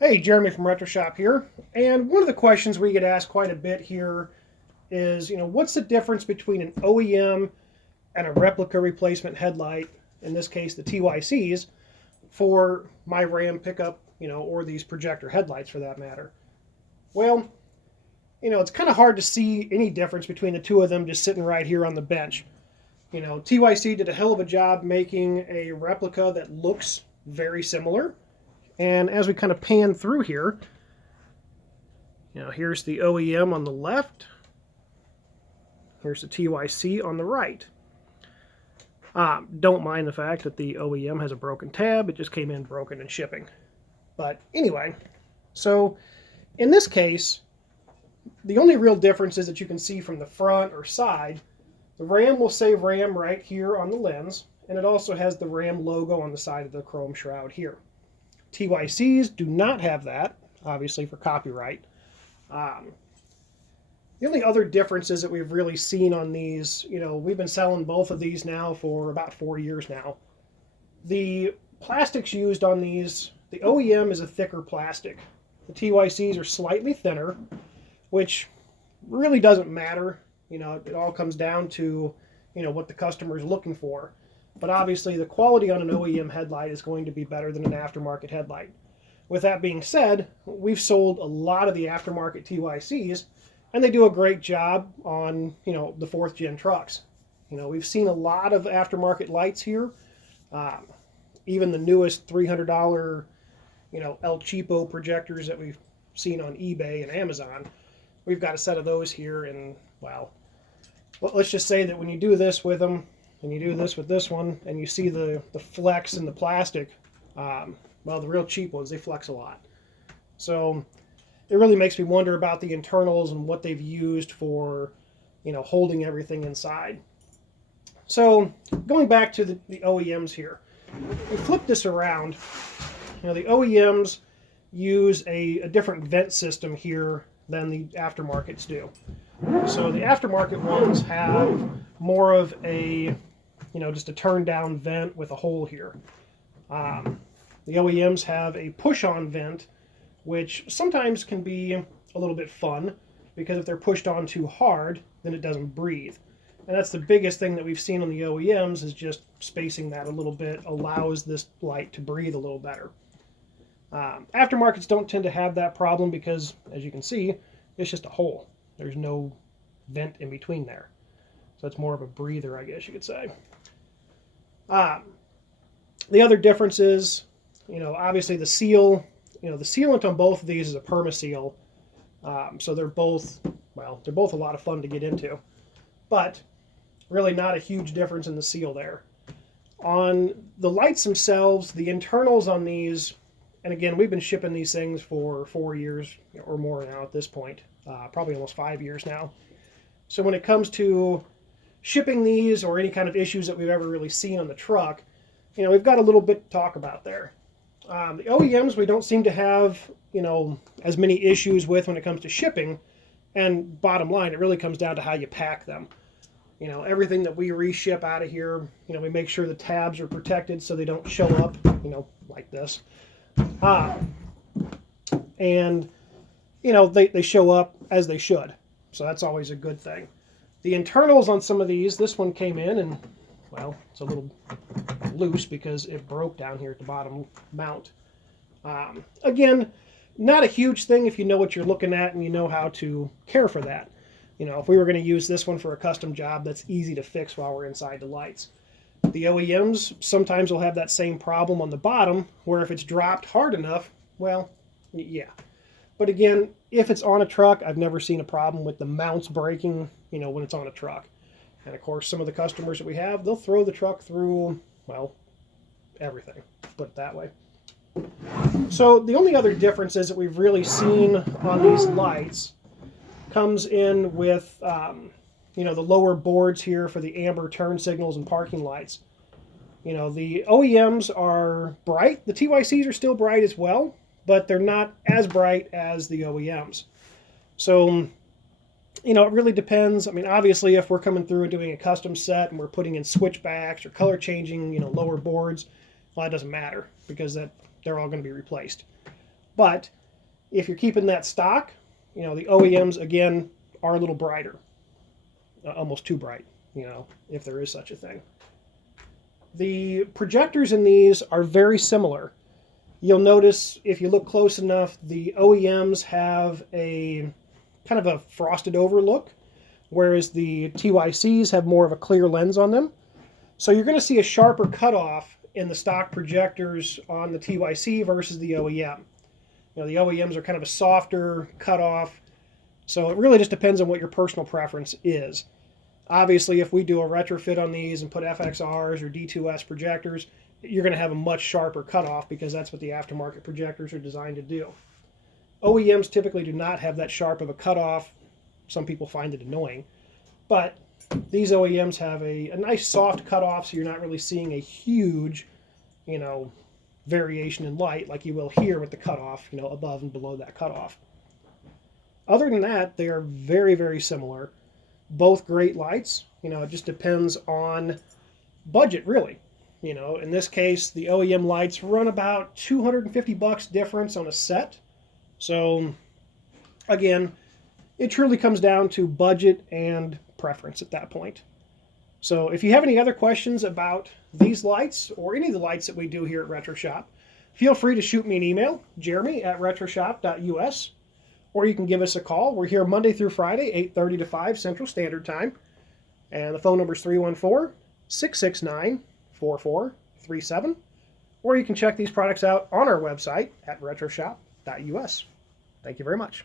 Hey, Jeremy from RetroShop here. And one of the questions we get asked quite a bit here is, what's the difference between an OEM and a replica replacement headlight, in this case the TYCs, for my Ram pickup, or these projector headlights for that matter? Well, it's kind of hard to see any difference between the two of them just sitting right here on the bench. TYC did a hell of a job making a replica that looks very similar. And as we kind of pan through here, here's the OEM on the left. Here's the TYC on the right. Don't mind the fact that the OEM has a broken tab. It just came in broken in shipping. But anyway, so in this case, the only real difference is that you can see from the front or side, the Ram will say Ram right here on the lens, and it also has the Ram logo on the side of the chrome shroud here. TYCs do not have that, obviously for copyright. The only other differences that we've really seen on these, we've been selling both of these now for about 4 years now. The plastics used on these, the OEM is a thicker plastic. The TYCs are slightly thinner, which really doesn't matter. It all comes down to, what the customer is looking for. But obviously the quality on an OEM headlight is going to be better than an aftermarket headlight. With that being said, we've sold a lot of the aftermarket TYCs, and they do a great job on, the 4th gen trucks. We've seen a lot of aftermarket lights here. Even the newest $300, El Cheapo projectors that we've seen on eBay and Amazon. We've got a set of those here, and well, let's just say that when you do this with them, and you do this with this one, and you see the flex in the plastic, well, the real cheap ones, they flex a lot. So it really makes me wonder about the internals and what they've used for, holding everything inside. So going back to the OEMs here, we flip this around. The OEMs use a different vent system here than the aftermarkets do. So the aftermarket ones have more of a, just a turn down vent with a hole here. The OEMs have a push-on vent, which sometimes can be a little bit fun, because if they're pushed on too hard, then it doesn't breathe. And that's the biggest thing that we've seen on the OEMs, is just spacing that a little bit allows this light to breathe a little better. Aftermarkets don't tend to have that problem because, as you can see, it's just a hole. There's no vent in between there. So it's more of a breather, I guess you could say. The other difference is, obviously the seal, the sealant on both of these is a permaseal. So they're both a lot of fun to get into. But really not a huge difference in the seal there. On the lights themselves, the internals on these, and again, we've been shipping these things for 4 years or more now at this point, probably almost 5 years now. So when it comes to shipping these or any kind of issues that we've ever really seen on the truck, we've got a little bit to talk about there. The OEMs we don't seem to have, as many issues with when it comes to shipping, and bottom line, it really comes down to how you pack them. Everything that we reship out of here, we make sure the tabs are protected so they don't show up, like this. And, they show up as they should. So that's always a good thing. The internals on some of these, this one came in and, well, it's a little loose because it broke down here at the bottom mount. Again, not a huge thing if you know what you're looking at and you know how to care for that. If we were going to use this one for a custom job, that's easy to fix while we're inside the lights. The OEMs sometimes will have that same problem on the bottom, where if it's dropped hard enough, well, yeah. But again, if it's on a truck, I've never seen a problem with the mounts breaking, when it's on a truck. And of course, some of the customers that we have, they'll throw the truck through, well, everything, put it that way. So the only other differences that we've really seen on these lights comes in with, the lower boards here for the amber turn signals and parking lights. The OEMs are bright. The TYCs are still bright as well, but they're not as bright as the OEMs. So, it really depends. I mean, obviously, if we're coming through and doing a custom set and we're putting in switchbacks or color changing, lower boards, well, that doesn't matter because they're all going to be replaced. But if you're keeping that stock, you know, the OEMs, again, are a little brighter. Almost too bright, you know, if there is such a thing. The projectors in these are very similar. You'll notice, if you look close enough, the OEMs have a kind of a frosted over look, whereas the TYCs have more of a clear lens on them. So you're going to see a sharper cutoff in the stock projectors on the TYC versus the OEM. You know, the OEMs are kind of a softer cutoff, so it really just depends on what your personal preference is. Obviously, if we do a retrofit on these and put FXRs or D2S projectors, you're going to have a much sharper cutoff because that's what the aftermarket projectors are designed to do. OEMs typically do not have that sharp of a cutoff. Some people find it annoying. But these OEMs have a nice soft cutoff, so you're not really seeing a huge, you know, variation in light like you will here with the cutoff, you know, above and below that cutoff. Other than that, they are very, very similar. Both great lights. You know, it just depends on budget, really. You know, in this case, the OEM lights run about $250 difference on a set. So, again, it truly comes down to budget and preference at that point. So if you have any other questions about these lights or any of the lights that we do here at RetroShop, feel free to shoot me an email, jeremy@retroshop.us, or you can give us a call. We're here Monday through Friday, 8:30 to 5 Central Standard Time. And the phone number is 314-669-4437. Or you can check these products out on our website at retroshop.us. Thank you very much.